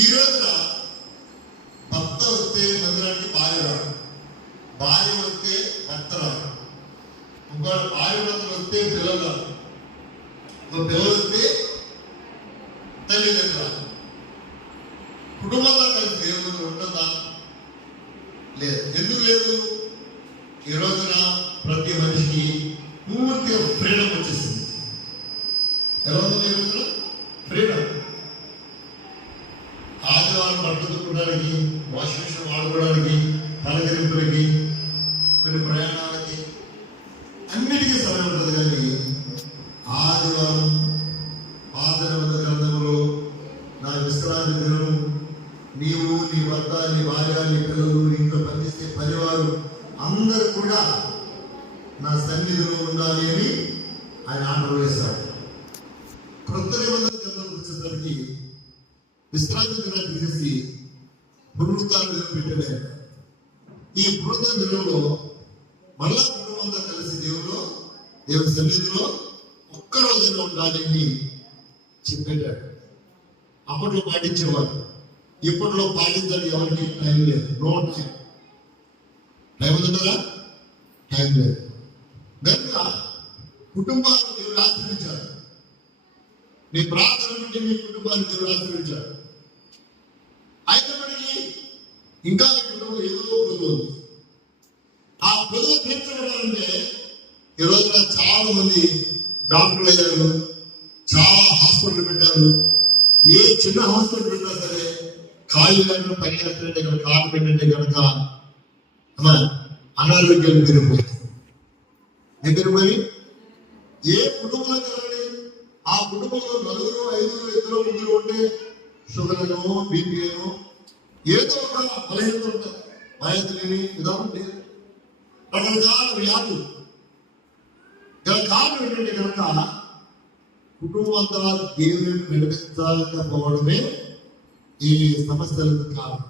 ఈ రోజున భర్త వస్తే మందిరానికి భార్య రాడు, భార్య వస్తే భర్త రాడు, ఇంకోటి భార్య వస్తే పిల్లలు రాడు, ఇంకో పిల్లలు వస్తే తల్లిదండ్రులు రాదు. కుటుంబంలో కలిసి దేవుడు ఉంటుందా? లేదు. ఎందుకు లేదు? ఈ రోజున ప్రతి మనిషికి పూర్తిగా ఫ్రీడమ్ వచ్చేసింది. ఎలా ఉంది ఈ రోజున? ఫ్రీడమ్. ఆదివారం పట్టుకోవడానికి, వాషింగ్ మిషన్ వాడుకోవడానికి, పలకరింపులకి, కొన్ని ప్రయాణాలకి, అన్నిటికీ సమయం ఉంటుంది. కానీ ఆదివారం పాత నిబంధన గ్రంథంలో నా విశ్రాంతి దినము, నీవు, నీ భర్త, నీ భార్య, నీ పిల్లలు, నీ ఇంట్లో పనిచేసే పరివారు అందరూ కూడా నా సన్నిధిలో ఉండాలి అని ఆయన ఆర్డర్ వేశాడు. కొత్త నిబంధన గ్రంథం వచ్చేసరికి విశ్రాంతి దినాన్ని తీసి పునరుత్థాన దినం పెట్టలే. ఈ పునరుత్థాన దినంలో మళ్ళా కుటుంబంతో కలిసి దేవుని సన్నిధిలో ఒక్క రోజున ఉండాలని చెప్పాడు. అప్పట్లో పాటించేవారు, ఇప్పట్లో పాటించాలి ఎవరికి టైం లేదు. No time. టైం ఉంటుందా? టైం లేదు. కనుక కుటుంబాన్ని దేవుడు ఆశ్రయించారు. నీ ప్రార్థన నుండి మీ కుటుంబాన్ని దేవుడు ఆశ్రయించారు. అయినప్పటికీ ఇంకా మీ కుటుంబం ఏదో పొదువు ఉంది. ఆ పొదువు తీర్చబడాలంటే ఈ రోజున చాలా మంది డాక్టర్లు అయ్యారు, చాలా హాస్పిటల్ పెట్టారు. ఏ చిన్న హాస్పిటల్ పెట్టినా సరే ఖాళీ లేకుండా పని చేస్తుంటే కనుక, కాలు పెట్టంటే కనుక అనారోగ్యాలు పెరిగిపోయి ఏ కుటుంబంలో కదండి, ఆ కుటుంబంలో 4, 5, 2, 3 ఉంటే షుగర్ అనో, బీపీ అనో, ఏదో ఒక బలహీనత ఉంటుంది. బలహీనత లేని విధానం లేదు. రకరకాల వ్యాధులు. గల కారణం ఏంటంటే కనుక కుటుంబం అంతా దేవుని నడిపించకపోవడమే ఈ సమస్యలకు కారణం.